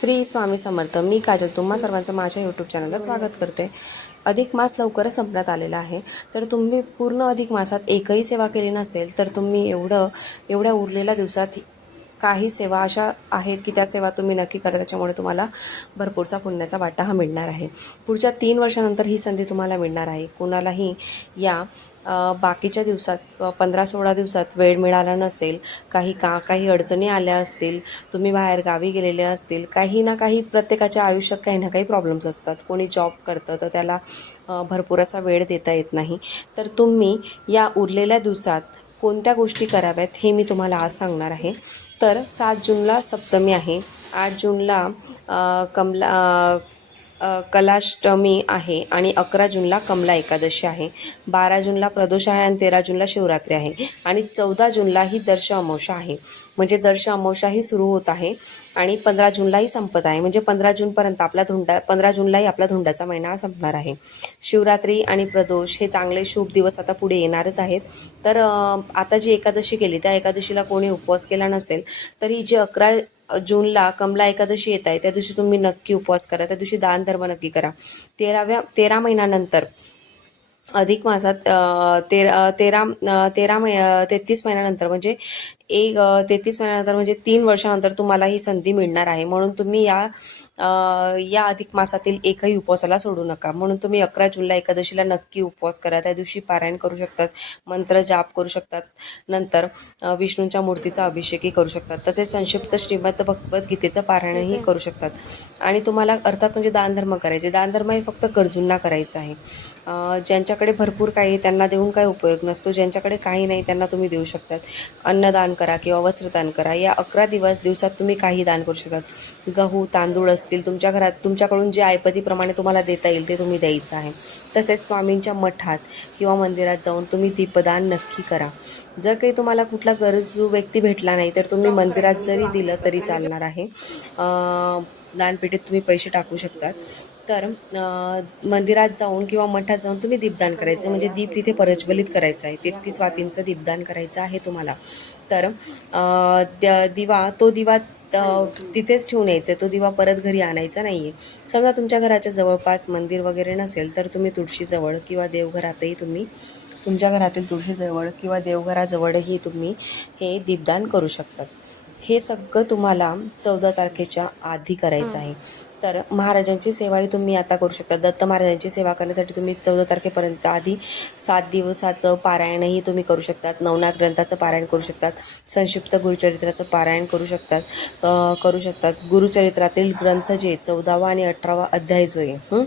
श्री स्वामी समर्थ. मी काजल तुम्हा सर्वांचं माझ्या यूट्यूब चॅनलला स्वागत करते. अधिक मास लवकरच संपण्यात आलेला आहे. तर तुम्ही पूर्ण अधिक मासात एकही सेवा केली नसेल तर तुम्ही एवढ्या उरलेल्या दिवसात काही सेवा अशा आहेत की त्या सेवा तुम्ही नक्की करा. त्याच्यामुळे तुम्हाला भरपूरचा पुण्याचा वाटा हा मिळणार आहे. पुढच्या 3 वर्षानंतर ही संधी तुम्हाला मिळणार आहे. कोणालाही या बाकीच्या दिवसात 15-16 दिवसात वेळ मिळाला नसेल, काही अडचणी आल्या असतील, तुम्ही बाहेर गावी गेलेले असतील, काही ना काही प्रत्येकाच्या आयुष्यात काही ना काही प्रॉब्लेम्स असतात. कोणी जॉब करतं तर त्याला भरपूर असा वेळ देता येत नाही. तर तुम्ही या उरलेल्या दिवसात कोणत्या गोष्टी कराव्यात हे मी तुम्हाला आज सांगणार आहे. तर 7 जूनला सप्तमी आहे, 8 जूनला कलाष्टमी आहे आणि 11 जूनला कमला एकादशी आहे, 12 जूनला प्रदोष आहे आणि 13 जूनला शिवरात्री आहे आणि 14 जूनला ही दर्श अमावस्या आहे. म्हणजे दर्श अमावस्याही सुरू होत आहे आणि 15 जूनलाही संपत आहे. म्हणजे 15 जूनपर्यंत 15 जूनलाही आपला धुंडाचा महिना संपणार आहे. शिवरात्री आणि प्रदोष हे चांगले शुभ दिवस आता पुढे येणारच आहेत. तर आता जी एकादशी केली त्या एकादशीला कोणी उपवास केला नसेल तर ही जी 11 जूनला कमला एकादशी येत आहे त्या दिवशी तुम्ही नक्की उपवास करा. त्या दिवशी दान धर्म नक्की करा. 13 महिन्यानंतर अधिक मासात 33 महिन्यानंतर म्हणजे 33 महिन्यानंतर म्हणजे 3 वर्षानंतर तुम्हाला ही संधी मिळणार आहे. म्हणून तुम्ही या अधिक मासातील एकही उपवासाला सोडू नका. म्हणून तुम्ही 11 जूनला एकादशीला नक्की उपवास करा. त्या दिवशी पारायण करू शकतात, मंत्र जाप करू शकतात, नंतर विष्णूंच्या मूर्तीचा अभिषेकही करू शकतात. तसेच संक्षिप्त श्रीमद भगवद्गीतेचं पारायणही करू शकतात. आणि तुम्हाला अर्थात म्हणजे दानधर्म करायचे. दानधर्म हे फक्त गरजूंना करायचं आहे. ज्यांच्याकडे भरपूर काही त्यांना देऊन काही उपयोग नसतो, ज्यांच्याकडे काही नाही त्यांना तुम्ही देऊ शकतात. अन्नदान करा किंवा वस्त्रदान करा. या 11 दिवसात तुम्ही काही दान करू शकतात. गहू तांदूळ असतील तुमच्या घरात, तुमच्याकडून जे ऐपतीप्रमाणे तुम्हाला देता येईल ते तुम्ही द्यायचं आहे. तसेच स्वामींच्या मठात किंवा मंदिरात जाऊन तुम्ही दीपदान नक्की करा. जर काही तुम्हाला कुठला गरजू व्यक्ती भेटला नाही तर तुम्ही मंदिरात जरी दिलं तरी चालणार आहे. दानपेटीत तुम्ही पैसे टाकू शकतात. तर मंदिरात जाऊन किंवा मठात जाऊन तुम्ही दीपदान करायचं. म्हणजे दीप तिथे प्रज्वलित करायचं आहे. 33 वातींचं दीपदान करायचं आहे तुम्हाला. तर तो दिवा तिथेच ठेवून यायचं. तो दिवा परत घरी आणायचा नाही आहे. समजा तुमच्या घराच्या जवळपास मंदिर वगैरे नसेल तर तुम्ही तुळशीजवळ किंवा देवघरातही तुम्ही तुमच्या घरातील तुळशीजवळ किंवा देवघराजवळही तुम्ही हे दीपदान करू शकतात. हे सगळं तुम्हाला 14 तारखेच्या आधी करायचं आहे. तर महाराजांची सेवाही तुम्ही आता करू शकता. दत्त महाराजांची सेवा करण्यासाठी तुम्ही 14 तारखेपर्यंत आधी 7 दिवसाचं पारायणही तुम्ही करू शकतात. नवनाथ ग्रंथाचं पारायण करू शकतात. संक्षिप्त गुरुचरित्राचं पारायण करू शकतात. गुरुचरित्रातील ग्रंथ जे 14वा आणि 18वा अध्याय जो आहे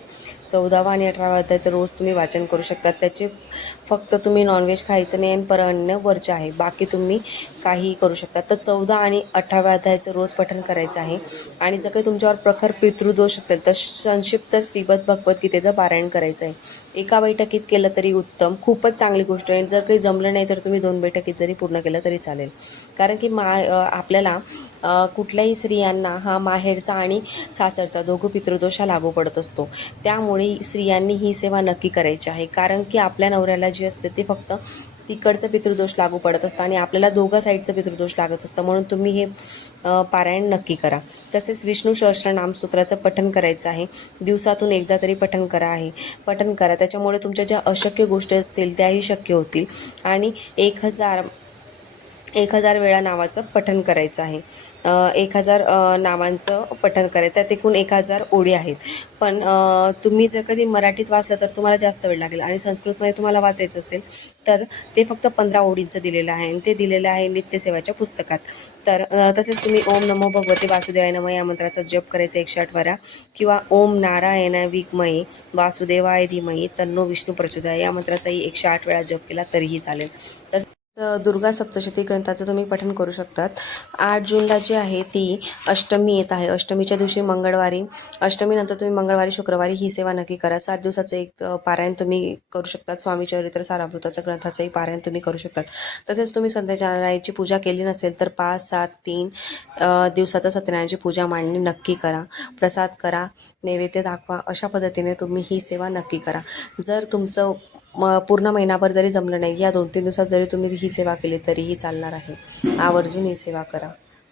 14वा आणि 18वा अध्यायाचं रोज तुम्ही वाचन करू शकतात. त्याचे फक्त तुम्ही नॉनव्हेज खायचं नाही आणि परअन्न वर्ज्य आहे. बाकी तुम्ही काहीही करू शकता. तर 14 आणि 18व्या अध्यायाचं रोज पठण करायचं आहे. आणि जर काही तुमच्यावर प्रखर पितृदोष असेल तर संक्षिप्त श्रीमद भगवद्गीतेचं पारायण करायचं आहे. एका बैठकीत केलं तरी उत्तम, खूपच चांगली गोष्ट आहे. जर काही जमलं नाही तर तुम्ही 2 बैठकीत जरी पूर्ण केलं तरी चालेल. कारण की आपल्याला कुठल्याही स्त्रियांना हा माहेरचा आणि सासरचा दोघं पितृदोष हा लागू पडत असतो. त्यामुळे स्त्रियांनी ही सेवा नक्की करायची आहे. कारण की आपल्या नवऱ्याला जे असते ते फक्त तिकडचं पितृदोष लागू पडत असतं आणि आपल्याला दोघं साईडचं पितृदोष लागत असतं. म्हणून तुम्ही हे पारायण नक्की करा. तसेच विष्णू सहस्त्रनामस्तोत्राचं पठण करायचं आहे. दिवसातून एकदा तरी पठण करा. त्याच्यामुळे तुमच्या ज्या अशक्य गोष्टी असतील त्याही शक्य होतील. आणि 1000 वेळा नावाचं पठण करायचं आहे. 1000 नावांचं पठण करायचं. त्यात एकूण 1000 ओळी आहेत. पण तुम्ही जर कधी मराठीत वाचलं तर तुम्हाला जास्त वेळ लागेल आणि संस्कृतमध्ये तुम्हाला वाचायचं असेल तर ते फक्त 15 ओळींचं दिलेलं आहे आणि ते दिलेलं आहे नित्यसेवाच्या पुस्तकात. तर तसेच तुम्ही ओम नमो भगवते वासुदेवाय नमः या मंत्राचा जप करायचा 108 वेळा किंवा ओम नारायण विद्महे वासुदेवाय धीमहि तन्नो विष्णू प्रचोदयात् या मंत्राचाही 108 वेळा जप केला तरीही चालेल. दुर्गा सप्तशती ग्रंथाचं तुम्ही पठण करू शकतात. 8 जूनला जी आहे ती अष्टमी येत आहे. अष्टमीच्या दिवशी अष्टमीनंतर तुम्ही मंगळवारी शुक्रवारी ही सेवा नक्की करा. 7 दिवसाचं एक पारायण तुम्ही करू शकतात. स्वामी चरित्र सारामृताचं ग्रंथाचंही पारायण तुम्ही करू शकतात. तसेच तुम्ही सत्यनारायणाची पूजा केली नसेल तर 5, 7, 3 दिवसाचा सत्यनारायणाची पूजा मांडणी नक्की करा. प्रसाद करा, नैवेद्य दाखवा. अशा पद्धतीने तुम्ही ही सेवा नक्की करा. जर तुमचं पूर्ण महिनाभर जरी जमलं नाही, या 2-3 दिवसात जरी तुम्ही ही सेवा केली तरीही चालणार आहे. आवर्जून ही सेवा करा.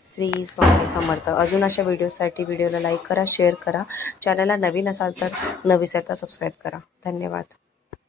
श्री स्वामी समर्थ. अजून अशा व्हिडिओसाठी व्हिडिओला लाईक करा, शेअर करा. चॅनलला नवीन असाल तर न विसरता सबस्क्राईब करा. धन्यवाद.